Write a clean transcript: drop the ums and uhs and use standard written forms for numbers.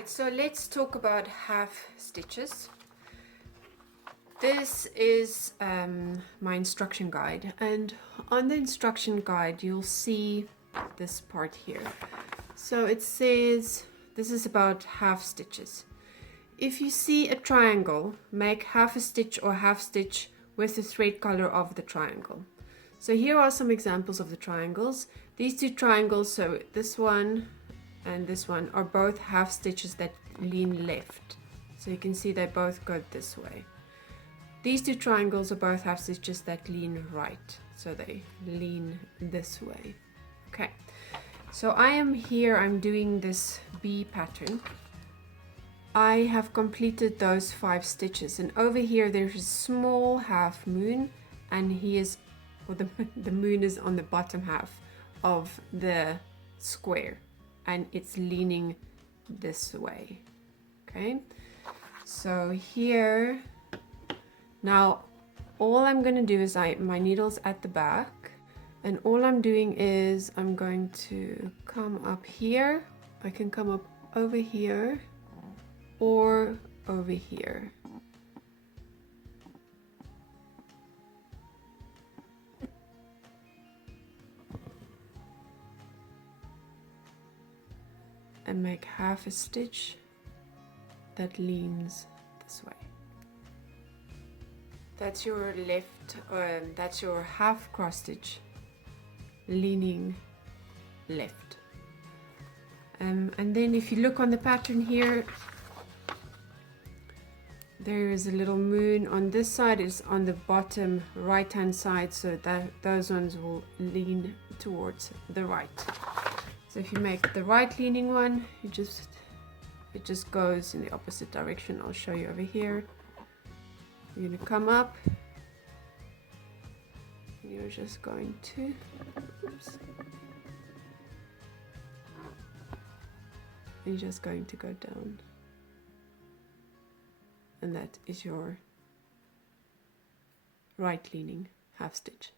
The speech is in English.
Right, so let's talk about half stitches. This is my instruction guide, and on the instruction guide you'll see this part here. So it says this is about half stitches. If you see a triangle, make half a stitch or half stitch with the thread color of the triangle. So here are some examples of the triangles. These two triangles, so this one and this one, are both half stitches that lean left. So you can see they both go this way. These two triangles are both half stitches that lean right. So they lean this way. Okay, so I am here, I'm doing this bee pattern. I have completed those 5 stitches, and over here there's a small half moon, and he is, or the moon is on the bottom half of the square, and it's leaning this way. Okay, so here now all I'm going to do is my needle's at the back, and all I'm doing is I'm going to come up here. I can come up over here or over here. And make half a stitch that leans this way. That's your left, that's your half cross stitch leaning left. And then if you look on the pattern here, there is a little moon on this side, is on the bottom right hand side, so that those ones will lean towards the right. So if you make the right leaning one, it just goes in the opposite direction. I'll show you over here. You're going to come up, and you're just going to, oops, and you're just going to go down. And that is your right leaning half stitch.